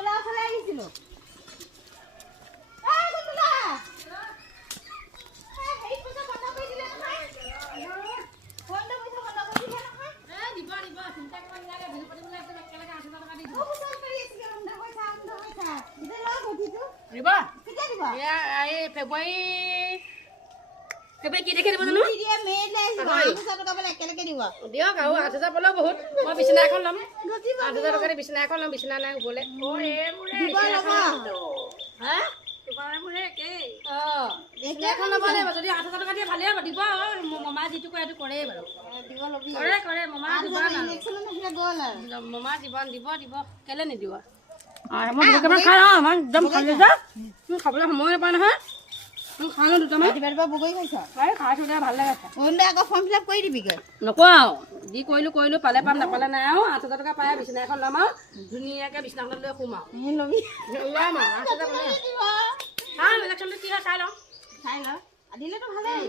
কুন্তলা ওচৰলৈ আহিছিলোঁ। February কি দেখে দিব জানো? একেলগে দিব দিয়ক আৰু 8,000 পালেও বহুত। মই বিছনা এখন ল'ম। 8,000 টকা দি বিছনা এখন ল'ম, বিছনা নাই শুবলৈ। হা? মোৰে একেই। বিছনা এখন ল'ব লাগিব। যদি 8,000 টকা দিয়ে ভালেই হ'ব, দিব আৰু মমা যিটো কয় সেইটো কৰেই বাৰু। কৰে মমা মমা জীৱন দিব কেলে নিদিব? মই দুটামান খাই লওঁ, আমাৰ একদম খালে যে খাবলৈ সময় নাপায় নহয়। খাই লওঁ দুটামান। বগৰী খাইছ? খাইছোঁ দে, ভাল লাগে। আকৌ ফৰ্ম ফিল আপ কৰি দিবিগৈ। নকওঁ আৰু যি কৰিলোঁ পালে পাম নাপালে নাই আৰু 8,000 টকা পাই বিছনা এখন ল'ম আৰু ধুনীয়াকৈ বিছনাখনত লৈ শুম আৰু ল'বি ল'ম আৰু 8,000 পালে ইলেকশ্যনটো কি হয় চাই লওঁ দিলেতো ভালেই।